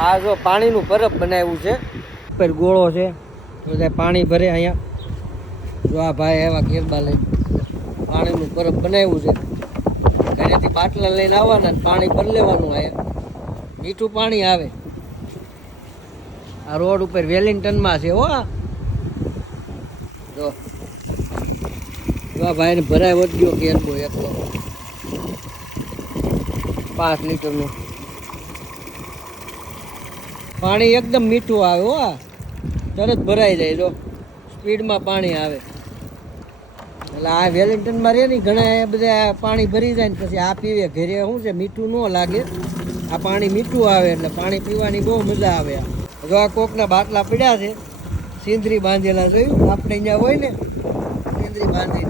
આ જો પાણીનું બરફ બનાવ્યું છે, ઉપર ગોળો છે, બધા પાણી ભરે અહીંયા. જો આ ભાઈ એવા કેરબા લઈને પાણીનું બરફ બનાવ્યું છે. ઘરેથી બાટલા લઈને આવવાના, પાણી ભરી લેવાનું. અહીંયા મીઠું પાણી આવે. આ રોડ ઉપર વેલિંગ્ટનમાં છે હો. જો ભાઈને ભરાય વધ્યો કેરબો એકલો 5 લીટરનું પાણી એકદમ મીઠું આવે હો. તરત ભરાઈ જાય. જો સ્પીડમાં પાણી આવે. એટલે આ વેલિંગ્ટનમાં રહે ને ઘણા બધા પાણી ભરી જાય ને પછી આ પીવે. ઘરે શું છે મીઠું ન લાગે, આ પાણી મીઠું આવે એટલે પાણી પીવાની બહુ મજા આવે. જો આ કોકના બાટલા પડ્યા છે, સિંદરી બાંધેલા. જોયું આપણે અહીંયા હોય ને સિંદરી બાંધી,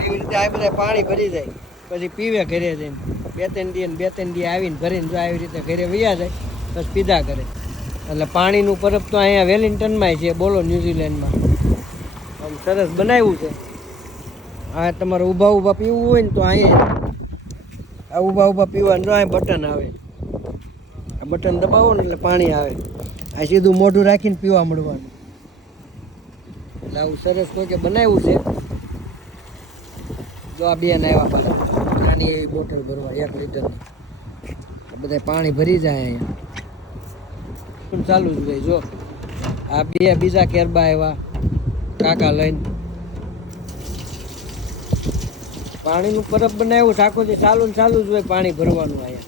એવી રીતે આ બધા પાણી ભરી જાય પછી પીવે ઘરે જઈને. 2-3 દી આવીને ભરીને જો આવી રીતે ઘરે વયા જાય બસ પીધા કરે. એટલે પાણીનું પરબ તો અહીંયા વેલિંગ્ટનમાં છે. બોલો ન્યુઝીલેન્ડમાં આમ સરસ બનાવ્યું છે. આ તમારે ઊભા પીવું હોય ને તો અહીંયા આ ઊભા પીવાનું જો અહીં બટન આવે. આ બટન દબાવો ને એટલે પાણી આવે. આ સીધું મોઢું રાખીને પીવા મળવાનું. એટલે આવું સરસ કોઈકે બનાવ્યું છે. જો આ બેન આવ્યા પાછા નાની એવી બોટલ ભરવા 1 લીટરની. બધા પાણી ભરી જાય અહીંયા ચાલુ જ રહે. જો આ બીજા કેરબા આવ્યા કાકા લઈને. પાણીનું પરબ બનાવ્યું ઠાકોરજી ચાલુ જ હોય પાણી ભરવાનું અહીંયા.